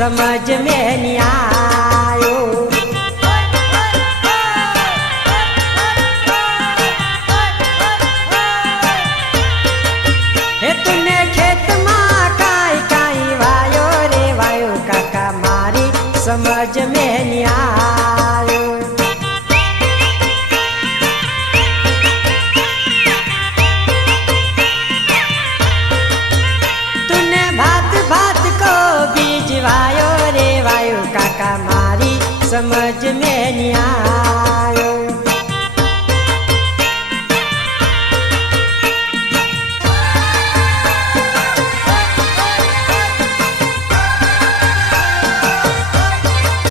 समझ में नहीं आयो। हे तूने खेत मां काई काई वायो रे वायो काका मारी समझ में नहीं आयो। तूने भात भात को बीज वायो रे वायो काका मारी समझ में नहीं आयो।